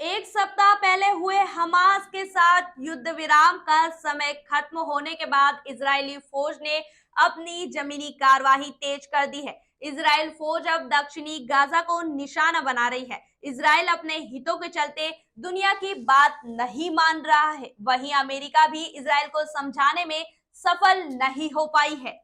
एक सप्ताह पहले हुए हमास के साथ युद्ध विराम का समय खत्म होने के बाद इजरायली फौज ने अपनी जमीनी कार्रवाई तेज कर दी है। इजरायल फौज अब दक्षिणी गाजा को निशाना बना रही है। इजरायल अपने हितों के चलते दुनिया की बात नहीं मान रहा है। वहीं अमेरिका भी इजरायल को समझाने में सफल नहीं हो पाई है।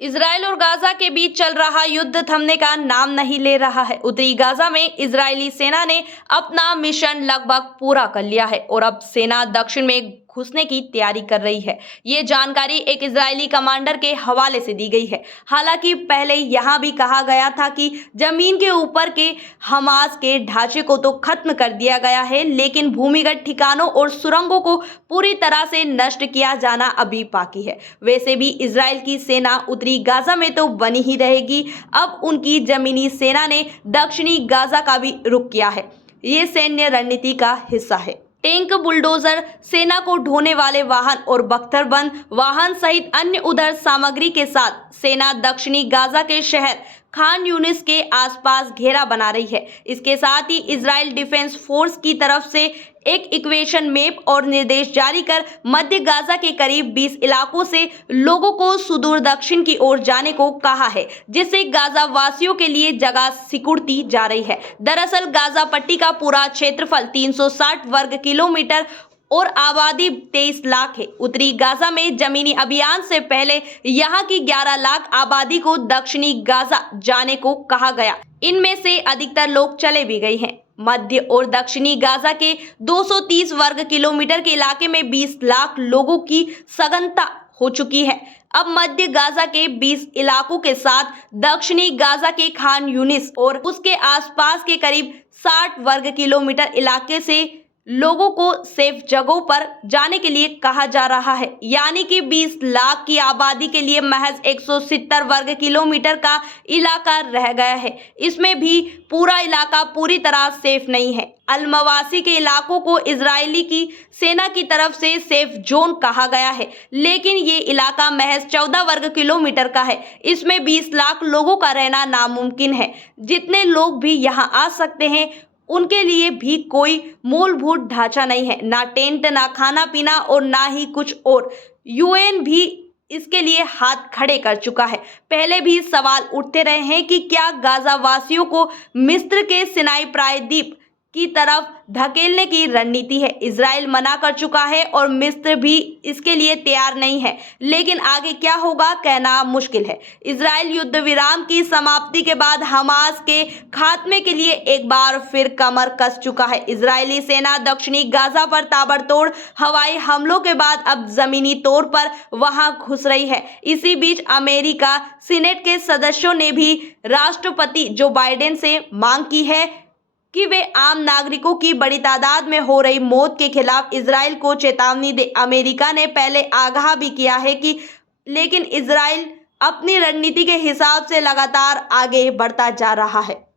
इजराइल और गाजा के बीच चल रहा युद्ध थमने का नाम नहीं ले रहा है। उत्तरी गाजा में इजरायली सेना ने अपना मिशन लगभग पूरा कर लिया है और अब सेना दक्षिण में घुसने की तैयारी कर रही है। ये जानकारी एक इजरायली कमांडर के हवाले से दी गई है। हालांकि पहले यहां भी कहा गया था कि जमीन के ऊपर के हमास के ढांचे को तो खत्म कर दिया गया है, लेकिन भूमिगत ठिकानों और सुरंगों को पूरी तरह से नष्ट किया जाना अभी बाकी है। वैसे भी इजराइल की सेना उत्तरी गाजा में तो बनी ही रहेगी। अब उनकी जमीनी सेना ने दक्षिणी गाजा का भी रुख किया है। ये सैन्य रणनीति का हिस्सा है। टैंक, बुलडोजर, सेना को ढोने वाले वाहन और बख्तरबंद वाहन सहित अन्य उधर सामग्री के साथ सेना दक्षिणी गाजा के शहर खान यूनिस के आसपास घेरा बना रही है। इसके साथ ही इजराइल डिफेंस फोर्स की तरफ से एक इक्वेशन मैप और निर्देश जारी कर मध्य गाजा के करीब 20 इलाकों से लोगों को सुदूर दक्षिण की ओर जाने को कहा है, जिससे गाजा वासियों के लिए जगह सिकुड़ती जा रही है। दरअसल गाजा पट्टी का पूरा क्षेत्रफल 360 वर्ग किलोमीटर और आबादी 23 लाख है। उत्तरी गाजा में जमीनी अभियान से पहले यहाँ की 11 लाख आबादी को दक्षिणी गाजा जाने को कहा गया। इनमें से अधिकतर लोग चले भी गए हैं। मध्य और दक्षिणी गाजा के 230 वर्ग किलोमीटर के इलाके में 20 लाख लोगों की सघनता हो चुकी है। अब मध्य गाजा के 20 इलाकों के साथ दक्षिणी गाजा के खान यूनिस और उसके आसपास के करीब 60 वर्ग किलोमीटर इलाके से लोगों को सेफ जगहों पर जाने के लिए कहा जा रहा है। यानी कि 20 लाख की आबादी के लिए महज 170 वर्ग किलोमीटर का इलाका रह गया है। इसमें भी पूरा इलाका पूरी तरह सेफ नहीं है। अलमवासी के इलाकों को इजरायली की सेना की तरफ से सेफ जोन कहा गया है, लेकिन ये इलाका महज 14 वर्ग किलोमीटर का है। इसमें 20 लाख लोगों का रहना नामुमकिन है। जितने लोग भी यहाँ आ सकते हैं उनके लिए भी कोई मूलभूत ढांचा नहीं है, ना टेंट, ना खाना पीना और ना ही कुछ और। यूएन भी इसके लिए हाथ खड़े कर चुका है। पहले भी सवाल उठते रहे हैं कि क्या गाजा वासियों को मिस्र के सिनाई प्रायद्वीप की तरफ धकेलने की रणनीति है। इजराइल मना कर चुका है और मिस्र भी इसके लिए तैयार नहीं है, लेकिन आगे क्या होगा कहना मुश्किल है। इजराइल युद्ध विराम की समाप्ति के बाद हमास के खात्मे के लिए एक बार फिर कमर कस चुका है। इजरायली सेना दक्षिणी गाजा पर ताबड़तोड़ हवाई हमलों के बाद अब जमीनी तौर पर वहां घुस रही है। इसी बीच अमेरिका सीनेट के सदस्यों ने भी राष्ट्रपति जो बाइडेन से मांग की है कि वे आम नागरिकों की बड़ी तादाद में हो रही मौत के खिलाफ इजराइल को चेतावनी दे। अमेरिका ने पहले आगाह भी किया है कि लेकिन इजराइल अपनी रणनीति के हिसाब से लगातार आगे बढ़ता जा रहा है।